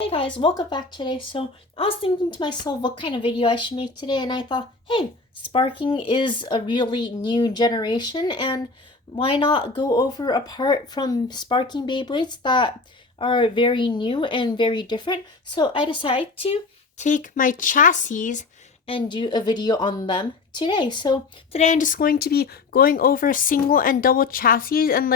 Hey guys, welcome back today. So I was thinking to myself what kind of video I should make today, and I thought, hey, sparking is a really new generation, and why not go over apart from sparking Beyblades that are very new and very different. So I decided to take my chassis and do a video on them today. So today I'm just going to be going over single and double chassis and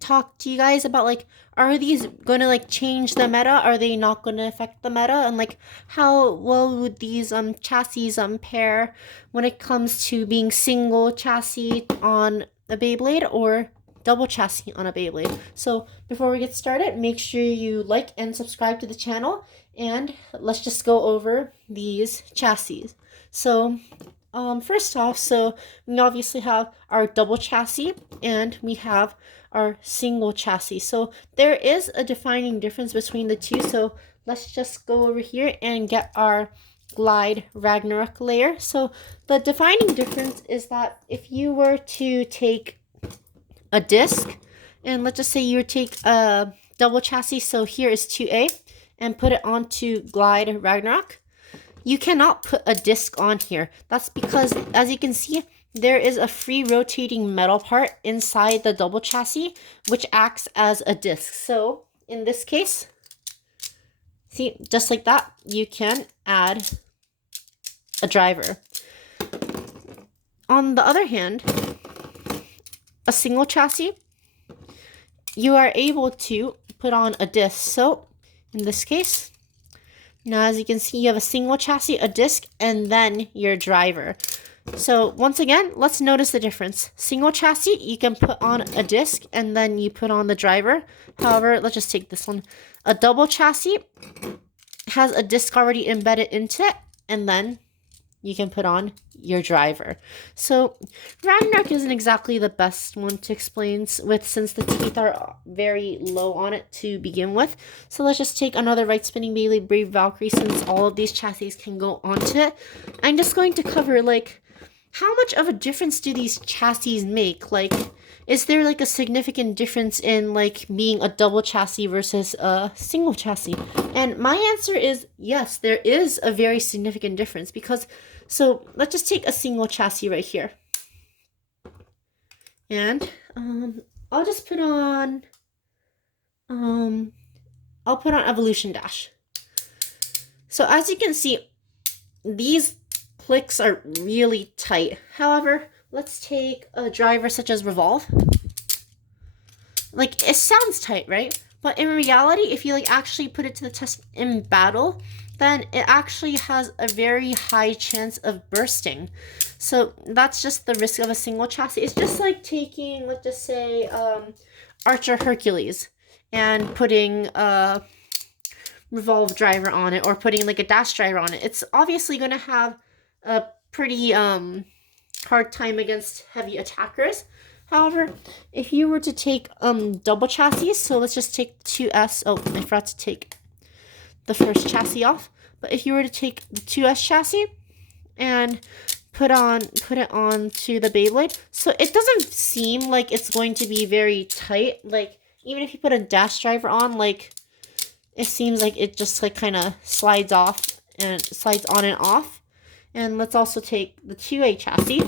talk to you guys about are these gonna change the meta? Are they not gonna affect the meta? And how well would these chassis pair when it comes to being single chassis on a Beyblade or double chassis on a Beyblade? So before we get started, make sure you like and subscribe to the channel, and let's just go over these chassis. So first off, so we obviously have our double chassis and we have our single chassis. So there is a defining difference between the two. So let's just go over here and get our Glide Ragnarok layer. So the defining difference is that if you were to take a disc, and let's just say you would take a double chassis, so here is 2A, and put it onto Glide Ragnarok, you cannot put a disc on here. That's because, as you can see, there is a free rotating metal part inside the double chassis, which acts as a disc. So in this case, see, just like that, you can add a driver. On the other hand, a single chassis, you are able to put on a disc. So in this case, now as you can see, you have a single chassis, a disc, and then your driver. So once again, let's notice the difference. Single chassis, you can put on a disc and then you put on the driver. However, let's just take this one. A double chassis has a disc already embedded into it, and then you can put on your driver. So Ragnarok isn't exactly the best one to explain with, since the teeth are very low on it to begin with. So let's just take another right spinning Beyblade Brave Valkyrie, since all of these chassis can go onto it. I'm just going to cover how much of a difference do these chassis make? Is there a significant difference in being a double chassis versus a single chassis? And my answer is yes, there is a very significant difference, because so let's just take a single chassis right here. And I'll just put on I'll put on Evolution Dash. So as you can see, these clicks are really tight. However, let's take a driver such as Revolve. It sounds tight, right? But in reality, if you actually put it to the test in battle, then it actually has a very high chance of bursting. So that's just the risk of a single chassis. It's just like taking, let's just say, Archer Hercules and putting a Revolve driver on it, or putting a dash driver on it. It's obviously going to have a pretty hard time against heavy attackers. However, if you were to take double chassis, so let's just take 2S. Oh, I forgot to take the first chassis off. But if you were to take the 2S chassis and put it on to the Beyblade, so it doesn't seem like it's going to be very tight. Even if you put a dash driver on, it seems like it just kind of slides off and slides on and off. And let's also take the 2A chassis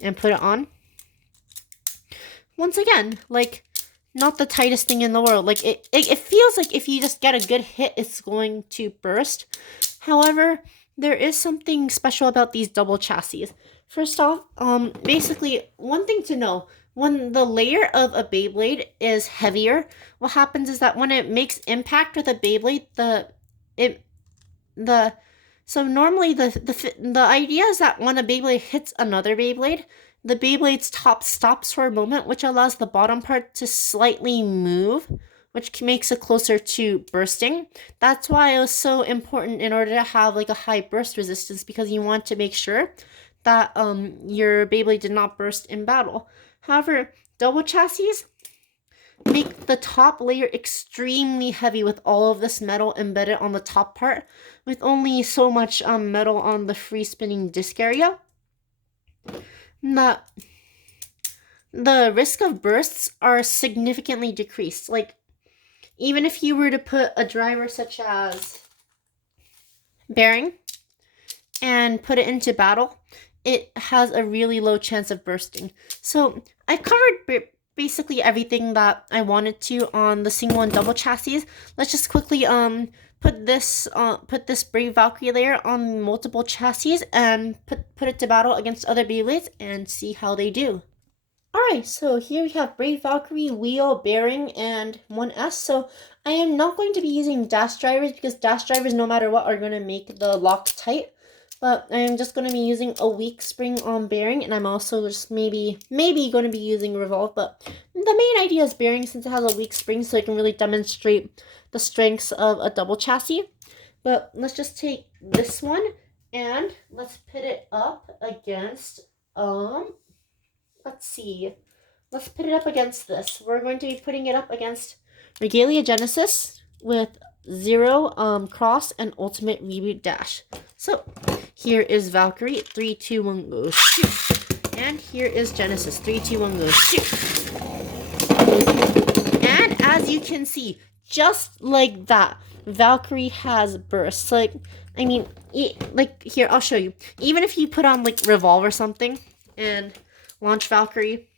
and put it on. Once again, not the tightest thing in the world. It feels like if you just get a good hit, it's going to burst. However, there is something special about these double chassis. First off, basically, one thing to know, when the layer of a Beyblade is heavier, what happens is that when it makes impact with a Beyblade, so normally the idea is that when a Beyblade hits another Beyblade, the Beyblade's top stops for a moment, which allows the bottom part to slightly move, which makes it closer to bursting. That's why it was so important in order to have a high burst resistance, because you want to make sure that your Beyblade did not burst in battle. However, double chassis make the top layer extremely heavy with all of this metal embedded on the top part, with only so much metal on the free spinning disc area. The risk of bursts are significantly decreased. even if you were to put a driver such as bearing and put it into battle, it has a really low chance of bursting. So I covered basically everything that I wanted to on the single and double chassis. Let's just quickly put this Brave Valkyrie layer on multiple chassis and put it to battle against other Beyblades and see how they do. Alright, so here we have Brave Valkyrie, wheel, bearing, and 1S. So I am not going to be using dash drivers because dash drivers, no matter what, are going to make the lock tight. But I am just going to be using a weak spring on bearing, and I'm also just maybe going to be using revolve. But the main idea is bearing since it has a weak spring, so it can really demonstrate the strengths of a double chassis. But let's just take this one and let's put it up against let's see. Let's put it up against this. We're going to be putting it up against Regalia Genesis with 0 cross and ultimate reboot dash. So here is Valkyrie. 3, 2, 1, go shoot. And here is Genesis. 3, 2, 1, go shoot. And as you can see, just like that, Valkyrie has bursts. Like, I mean, like here, I'll show you. Even if you put on like revolve or something and launch Valkyrie.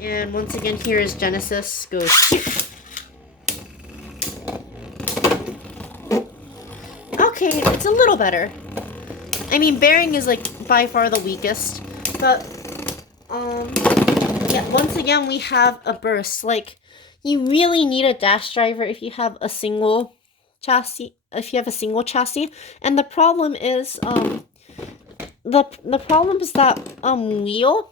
And once again, here is Genesis. Go shoot. Okay, it's a little better. I mean, bearing is like by far the weakest. But, yeah, once again, we have a burst. Like, you really need a dash driver if you have a single chassis. And the problem is, the problem is that wheel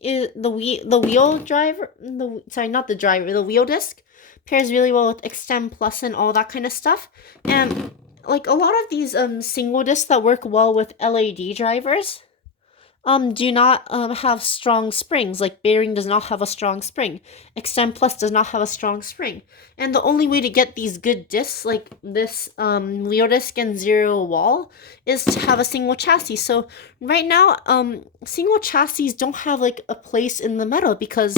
is the wheel driver the wheel disc pairs really well with Extend Plus and all that kind of stuff. And like a lot of these single discs that work well with LAD drivers do not have strong springs. Like bearing does not have a strong spring. Extend Plus does not have a strong spring. And the only way to get these good discs, like this wheel disc and 0 wall, is to have a single chassis. So right now, single chassis don't have like a place in the meta because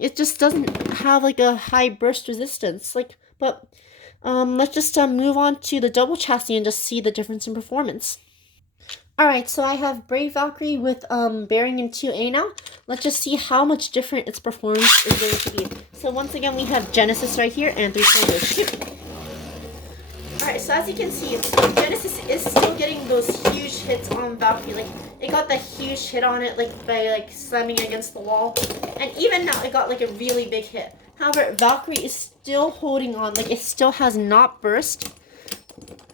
it just doesn't have like a high burst resistance. Like, but let's just move on to the double chassis and just see the difference in performance. Alright, so I have Brave Valkyrie with bearing in 2A now. Let's just see how much different its performance is going to be. So once again, we have Genesis right here, and 3 go shoot. Alright, so as you can see, Genesis is still getting those huge hits on Valkyrie. Like, it got that huge hit on it, like, by, like, slamming against the wall. And even now, it got, like, a really big hit. However, Valkyrie is still holding on. Like, it still has not burst.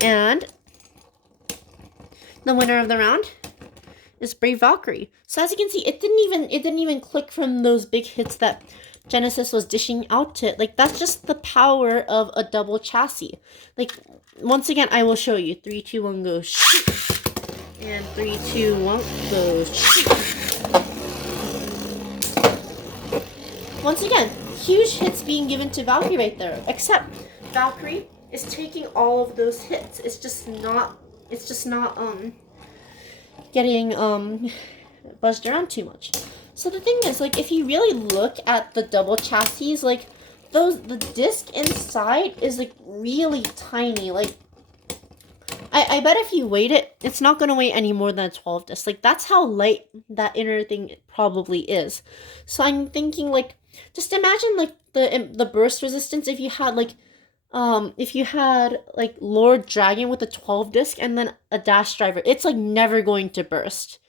And the winner of the round is Brave Valkyrie. So as you can see, it didn't even click from those big hits that Genesis was dishing out to it. Like, that's just the power of a double chassis. Like, once again, I will show you. 3, 2, 1, go shoot. And 3, 2, 1, go shoot. Once again, huge hits being given to Valkyrie right there. Except Valkyrie is taking all of those hits. It's just not getting buzzed around too much. So the thing is, like, if you really look at the double chassis, like, the disc inside is like really tiny. Like, I bet if you weighed it, it's not gonna weigh any more than a 12 disc. Like, that's how light that inner thing probably is. So I'm thinking, like, just imagine like the burst resistance if you had like Lord Dragon with a 12 disc and then a dash driver. It's like never going to burst.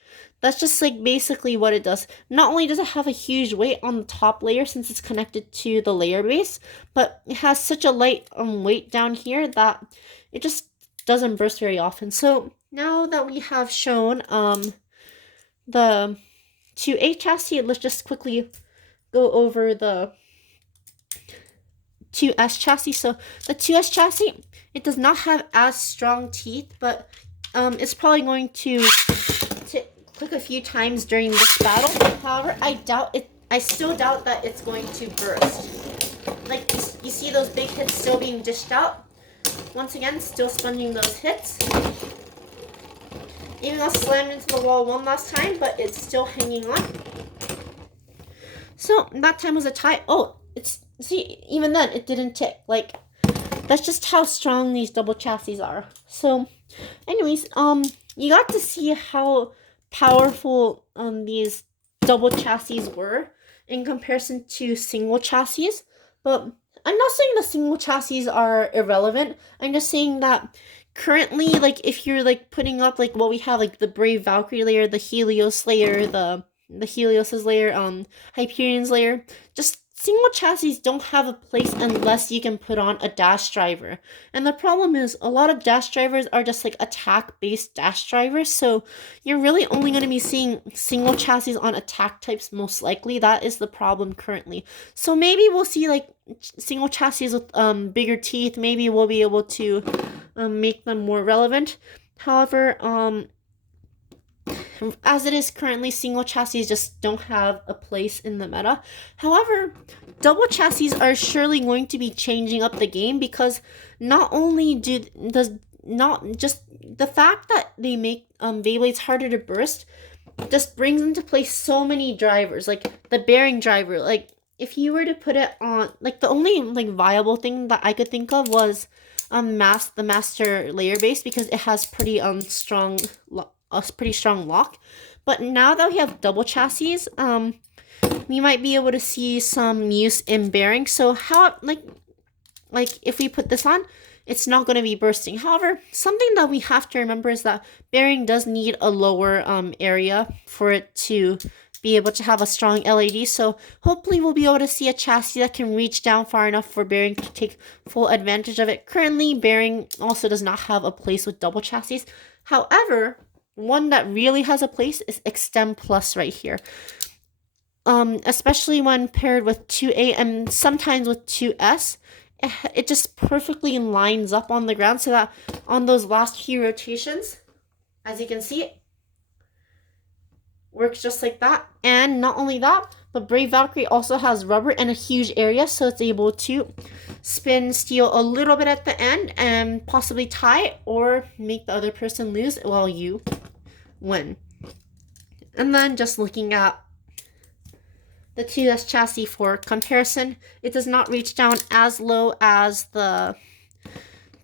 That's just like basically what it does. Not only does it have a huge weight on the top layer since it's connected to the layer base, but it has such a light weight down here that it just doesn't burst very often. So now that we have shown the 2A chassis, let's just quickly go over the 2S chassis. So the 2S chassis, it does not have as strong teeth, but it's probably going to click a few times during this battle. However, I still doubt that it's going to burst. Like, you see those big hits still being dished out. Once again, still sponging those hits. Even though slammed into the wall one last time, but it's still hanging on. So that time was a tie. Oh, See, even then, it didn't tick. Like, that's just how strong these double chassis are. So, anyways, you got to see how powerful these double chassis were in comparison to single chassis. But I'm not saying the single chassis are irrelevant. I'm just saying that currently, like, if you're like putting up like what we have, like the Brave Valkyrie layer, the Helios layer, the Helios's layer, Hyperion's layer, just single chassis don't have a place unless you can put on a dash driver. And the problem is a lot of dash drivers are just like attack based dash drivers, so you're really only going to be seeing single chassis on attack types most likely. That is the problem currently. So maybe we'll see like single chassis with bigger teeth. Maybe we'll be able to make them more relevant. However, as it is currently, single chassis just don't have a place in the meta. However, double chassis are surely going to be changing up the game, because not only does not just the fact that they make Beyblades harder to burst just brings into play so many drivers, like the bearing driver. Like, if you were to put it on, like, the only like viable thing that I could think of was the master layer base, because it has pretty strong a pretty strong lock. But now that we have double chassis, we might be able to see some use in bearing. So how, like if we put this on, it's not going to be bursting. However, something that we have to remember is that bearing does need a lower area for it to be able to have a strong LAD. So hopefully we'll be able to see a chassis that can reach down far enough for bearing to take full advantage of it. Currently, bearing also does not have a place with double chassis. However, one that really has a place is Extend Plus right here. Especially when paired with 2A and sometimes with 2S, it just perfectly lines up on the ground, so that on those last few rotations, as you can see, it works just like that. And not only that, but Brave Valkyrie also has rubber and a huge area, so it's able to spin steel a little bit at the end and possibly tie or make the other person lose while you win. And then just looking at the 2S chassis for comparison, it does not reach down as low as the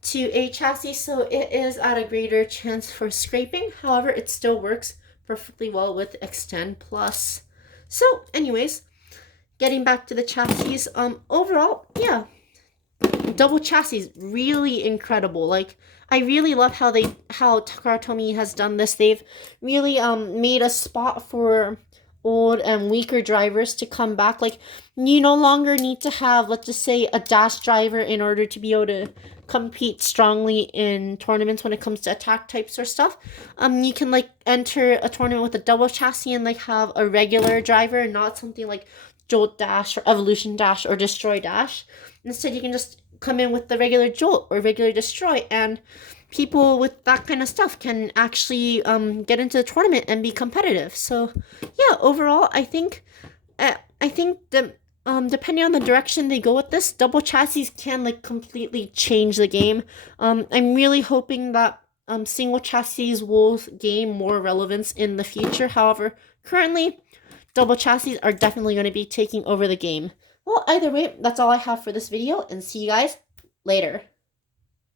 2A chassis, so it is at a greater chance for scraping. However, it still works perfectly well with Extend Plus. So anyways, getting back to the chassis, overall, yeah, double chassis, really incredible. Like, I really love how Takara Tomy has done this. They've really made a spot for old and weaker drivers to come back. Like, you no longer need to have, let's just say, a dash driver in order to be able to compete strongly in tournaments when it comes to attack types or stuff. You can like enter a tournament with a double chassis and like have a regular driver, and not something like Jolt Dash or Evolution Dash or Destroy Dash. Instead, you can just come in with the regular Jolt or regular Destroy, and people with that kind of stuff can actually get into the tournament and be competitive. So yeah, overall, I think the depending on the direction they go with this, double chassis can like completely change the game. I'm really hoping that single chassis will gain more relevance in the future. However, currently, double chassis are definitely going to be taking over the game. Well, either way, that's all I have for this video, and see you guys later.